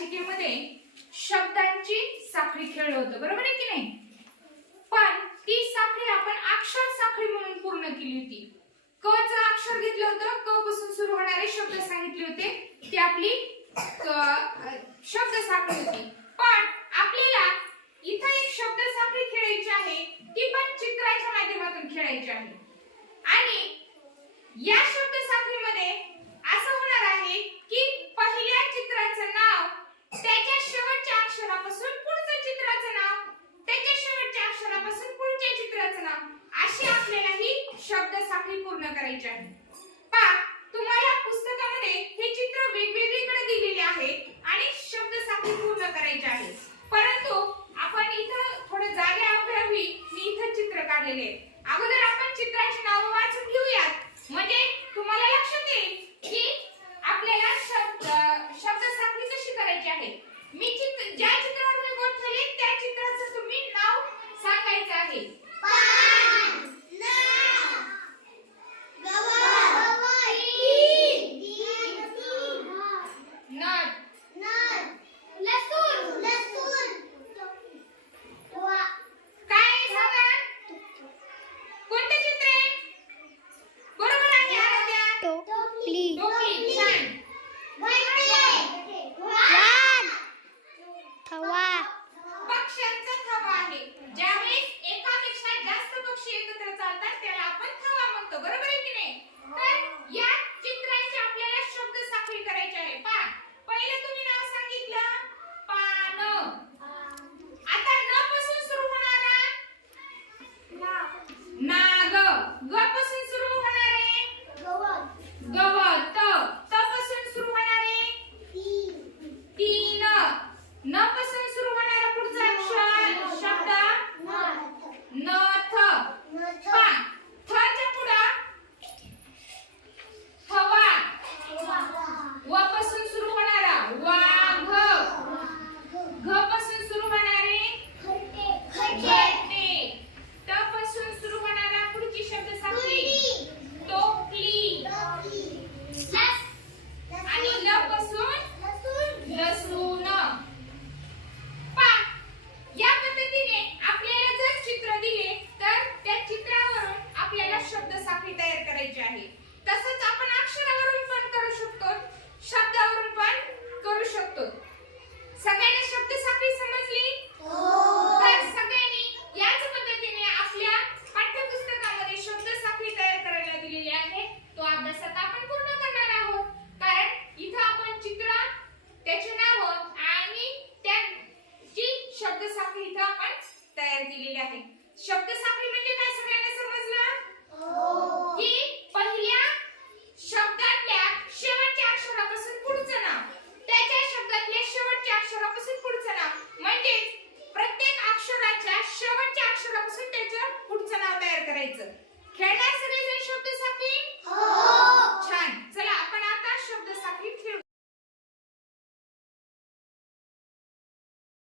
शिकेमध्ये शब्दांची साखळी खेळलं होतं बरोबर आहे की नाही? पण ती साखळी आपण अक्षर साखळी म्हणून पूर्ण केली होती. क चं अक्षर घेतलं होतं क पासून सुरू होणारे शब्द सांगितले होते. ती आपली शब्द साखळी होती पण आपल्याला इथं एक शब्द साखळी खेळायची आहे ती पण चित्राच्या माध्यमातून खेळायची आहे आणि या शब्द साखळीमध्ये असं होणार आहे की पहिल्या चित्राचं नाव त्याच्या शेवटच्या अक्षरापासून पुढच्या चित्राचं नाव त्याच्या शेवटच्या अक्षरापासून पुढच्या चित्राचं नाव अशी आपल्याला ही शब्द साखळी पूर्ण करायची आहे. पहा तुम्हाला पुस्तकामध्ये हे चित्र वेगवेगळीकडे दिलेले आहे आणि शब्द साखळी पूर्ण करायची आहे. परंतु आपण इथं थोडं जागे अभावी मी इथं चित्र काढलेले आहे. अगोदर आपण चित्राची नावं वाचून घेऊयात. म्हणजे तुम्हाला लक्षात येईल की आपल्याला शब्द शब्द साखळी कशी करायची आहे? मी चित्र ज्या चित्रावर मी बोट त्या चित्राचं तुम्ही नाव सांगायचं आहे. पक्षी एकत्र चालतात त्याला आपण थवा म्हणतो. बरोबर आहे की नाही? तर या तयार केलेली आहे. शब्द साखळी म्हणजे काय? सगळ्यांना